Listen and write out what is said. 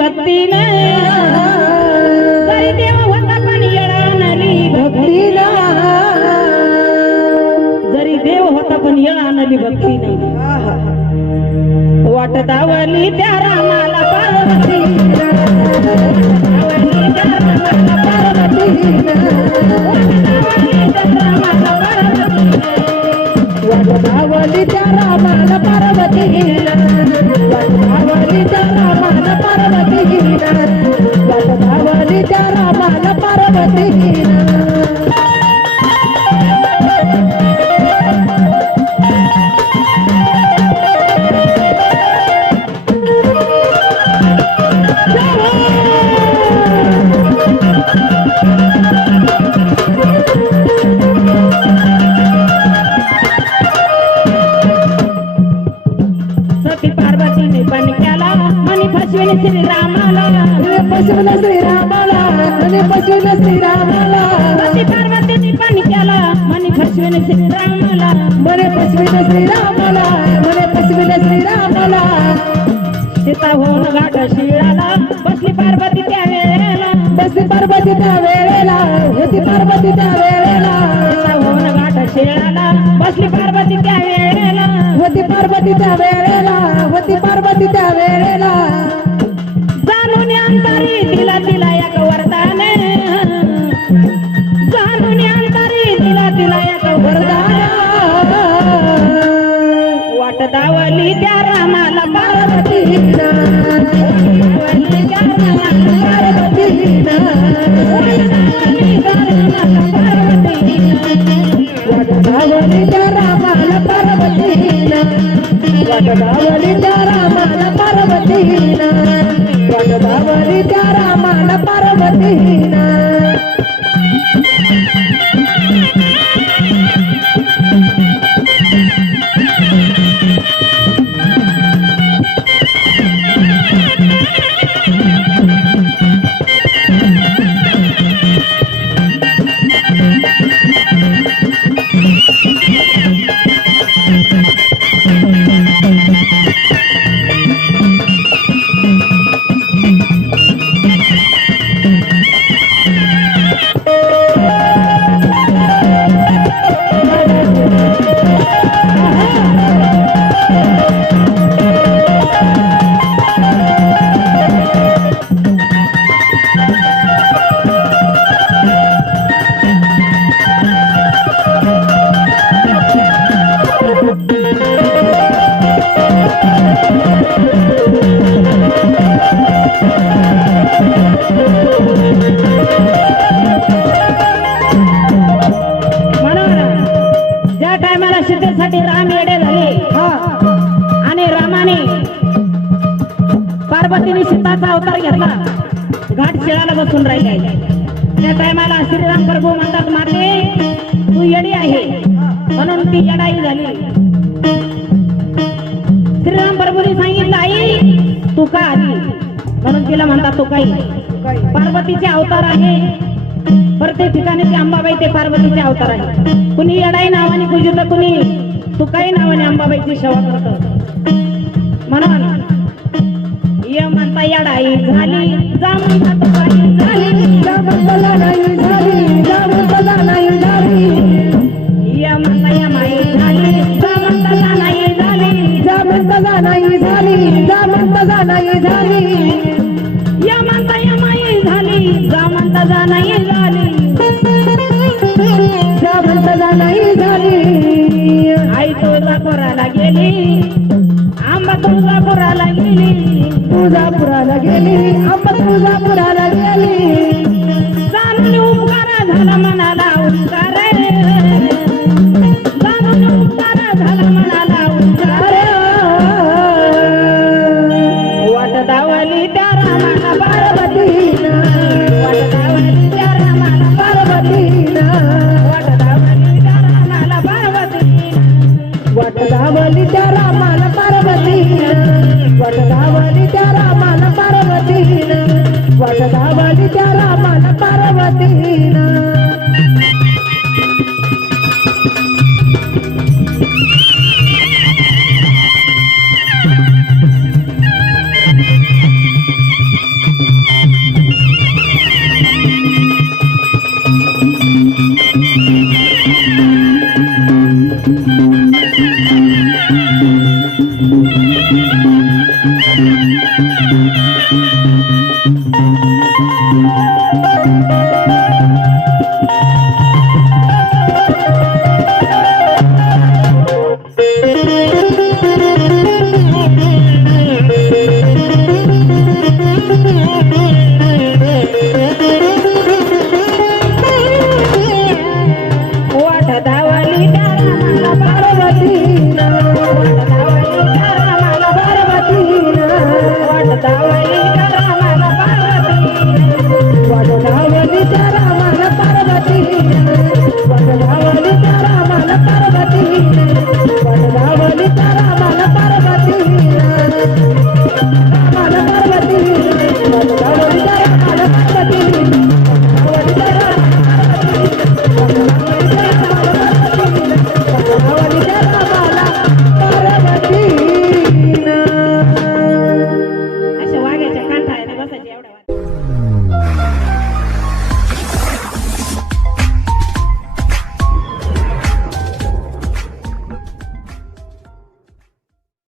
भक्तीने जरी देव होता पण येडा आणली भक्तीने जरी देव होता पण येडा आणली भक्तीने वाट दावली त्या रामाला पार्वती वाटदावली त्या रामाला पार्वती वाटदावली त्या रामाला पार्वती वाटदावली त्या रामाला पार्वती श्रीरामाला पशुला श्रीरामाला आणि पशुला श्रीरामाला पती पार्वतीने पण केला मनी फसवेन श्रीरामाला मने पशुला श्रीरामाला मने पशुला श्रीरामाला सीता होऊन घाट शिळाला बसली पार्वती त्या वेळेला बसली पार्वती त्या वेळेला होती पार्वती त्या वेळेला सीता होऊन घाट शिळाला बसली पार्वती त्या वेळेला होती पार्वती त्या वेळेला होती पार्वती त्या वेळेला जाणून अंतरी दिला दिला एक वरदाने जाणून अंतरी दिला दिला एक वरदान वाट दावली त्या रामाला पार्वती दावली त्या रामाला पार्वती वाट दावली त्या रामाला पार्वती वाट दावली त्या रामाला पार्वती वाटदावली त्या रामाला पार्वती सीतेसाठी राम येडे झाले आणि रामाने पार्वतीने सीताचा अवतार घेतला घाट शिळाला बसून राहिले त्या टायमाला श्रीराम प्रभू म्हणतात माते तू येडी आहे म्हणून ती येडाई झाली श्रीराम प्रभूने सांगितलं आई तू का आली म्हणून तिला म्हणतात तू काही पार्वतीचे अवतार आहे प्रत्येक ठिकाणी ती अंबाबाई ते पार्वतीचे अवतार आहे कुणी येडाई नावाने पूजित कुणी तू काही नावाने अंबाबाईची सेवा करत म्हणून ये म्हणता येडाई झाली जा म्हणता तू काही झाली जा म्हणता नाही झाली जा म्हणता नाही झाली ये म्हणता या माई झाली जा म्हणता जा नाही झाली जा म्हणता नाही झाली जा म्हणता नाही झाली या म्हणता या माई झाली जा म्हणता जा नाही झाली जा म्हणता नाही झाली आई तुळजापुराला गेली आंबा तुळजापुराला गेली तुळजापुराला गेली आंबा तुळजापुराला गेली जाणून उपकार झाला मनाला उपकार जाणून उपकार झाला मनाला उपकार वाट दावली त्या रामाला पार्वती वाट दावली त्या रामाला पार्वती वाट दावली त्या रामाला पार्वती वाट दावली त्या रामाला पार्वती वाट दावली त्या रामाला पार्वती वाट दावली त्या रामाला पार्वती वाट धावली त्या रामाला पार्वतीनं वाट धावली त्या रामाला पार्वतीनं वाट धावली